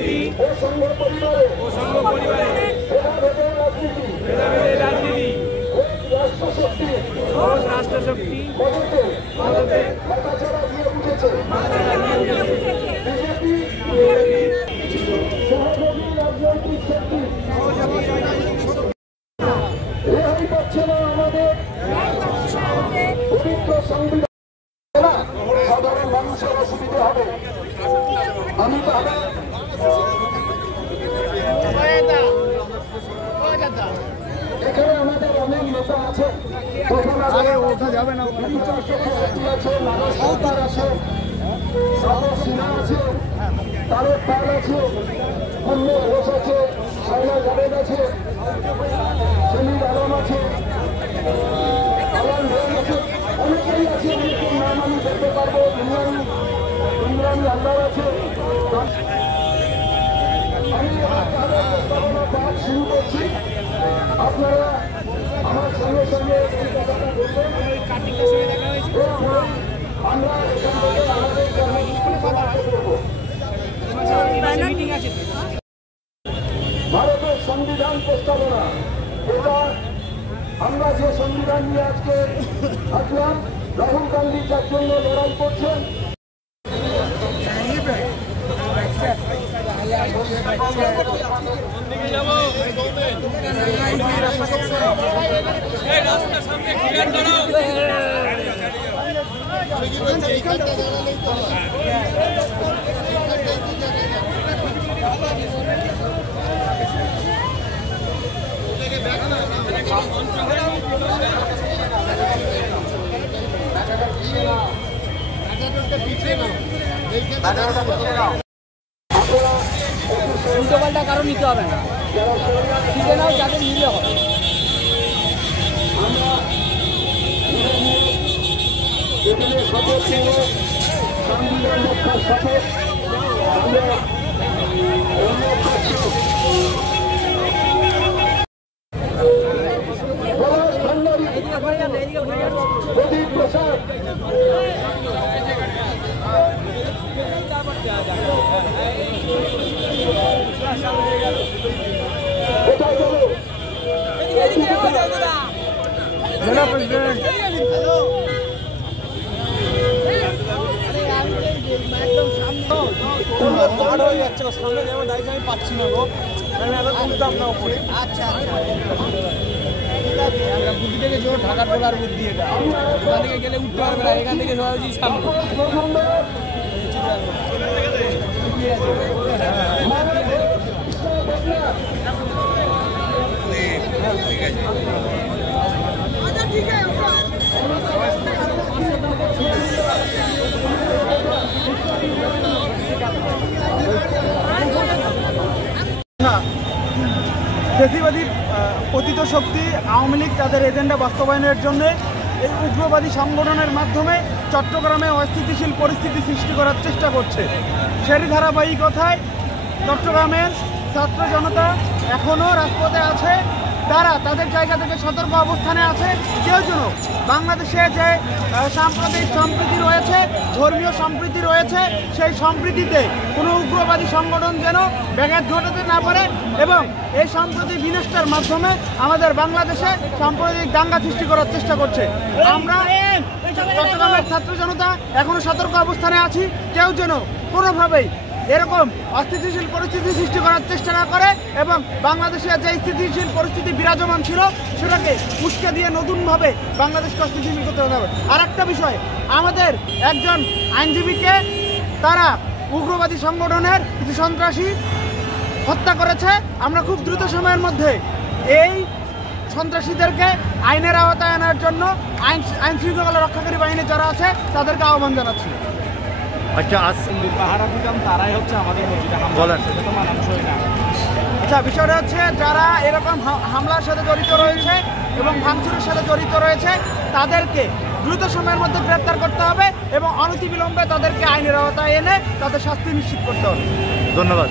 রাজনীতি ও সংঘ পরিবারে ভেদাভেদের রাজনীতি রাষ্ট্রশক্তি মদতে মাথাচাড়া দিয়ে উঠেছে। রেহাই পাচ্ছে না আমাদের পবিত্র সংবিধান। সাধারণ মানুষের অসুবিধা হবে। আমি তাহলে এখানে আমাদের অনেক নেতা আছে, ওঠা যাবে না, আছে, নানা সরকার আছে, সাগর সিনহা আছে, তারেক পাল আছে, মুন্না ঘোষ আছে, সাইনা জাভেদ আছে, জমির আলম আছে, আলম রহমান আছে, অনেকেই আছে। অনেকের নাম আমি বলতে পারবো। ইমরান আল্লাহ আছে। আমি প্রস্তাবনা পাঠ শুরু করছি। আপনারা আমার সঙ্গে সঙ্গে এই কথাটা বলবেন। আমরা এখান থেকে আমাদের কর্মসূচি সমাপ্ত করব। ভারতের সংবিধান প্রস্তাবনা, এটা আমরা যে সংবিধান নিয়ে আজকে আসলাম, রাহুল গান্ধী যার জন্য লড়াই করছেন, উল্টোপাল্টা কারণ নিতে হবে না, শিখে নাও, যাদের নিলে হবে। সংবিধান রক্ষার সাথে প্রদীপ প্রসাদ কোথায় গেল? সামনে যেমন দায়িত্ব আমি পাচ্ছি না গো, তুলতাম না উপরে। আচ্ছা বুদ্ধি থেকে জোর ঢাকার তোলার বুদ্ধি, এটা ওখান থেকে গেলে উঠতে পারবে না, এখান থেকে সবাই সামনে। ফেসিবাদী পতিত শক্তি আওয়ামী লীগ তাদের এজেন্ডা বাস্তবায়নের জন্য এই উগ্রবাদী সংগঠনের মাধ্যমে চট্টগ্রামে অস্থিতিশীল পরিস্থিতি সৃষ্টি করার চেষ্টা করছে। সেই ধারাবাহিকতায় চট্টগ্রামের ছাত্র জনতা এখনও রাজপথে আছে। তারা তাদের জায়গা থেকে সতর্ক অবস্থানে আছে। কেউ যেন বাংলাদেশে যে সাম্প্রদায়িক সম্প্রীতি রয়েছে, ধর্মীয় সম্প্রীতি রয়েছে, সেই সম্প্রীতিতে কোনো উগ্রবাদী সংগঠন যেন ব্যাঘাত ঘটাতে না পারে এবং এই সম্প্রীতি বিনষ্টের মাধ্যমে আমাদের বাংলাদেশে সাম্প্রদায়িক দাঙ্গা সৃষ্টি করার চেষ্টা করছে। আমরা চট্টগ্রামের ছাত্র জনতা এখনও সতর্ক অবস্থানে আছি। কেউ যেন কোনোভাবেই এরকম অস্থিতিশীল পরিস্থিতি সৃষ্টি করার চেষ্টা না করে এবং বাংলাদেশের যে স্থিতিশীল পরিস্থিতি বিরাজমান ছিল সেটাকে উস্কে দিয়ে নতুনভাবে বাংলাদেশকে অস্থিতিশীল করতে হবে। আর একটা বিষয়, আমাদের একজন আইনজীবীকে তারা উগ্রবাদী সংগঠনের কিছু সন্ত্রাসী হত্যা করেছে। আমরা খুব দ্রুত সময়ের মধ্যে এই সন্ত্রাসীদেরকে আইনের আওতায় আনার জন্য আইন শৃঙ্খলা রক্ষাকারী বাহিনী যারা আছে তাদেরকে আহ্বান জানাচ্ছি। আচ্ছা, পাহারা দিতাম তারাই হচ্ছে আমাদের বলেন, সেটা তো মানানসই না। আচ্ছা, বিষয়টা হচ্ছে যারা এরকম হামলার সাথে জড়িত রয়েছে এবং ভাঙচুরের সাথে জড়িত রয়েছে তাদেরকে দ্রুত সময়ের মধ্যে গ্রেপ্তার করতে হবে এবং অনতিবিলম্বে তাদেরকে আইনের আওতায় এনে তাদের শাস্তি নিশ্চিত করতে হবে। ধন্যবাদ।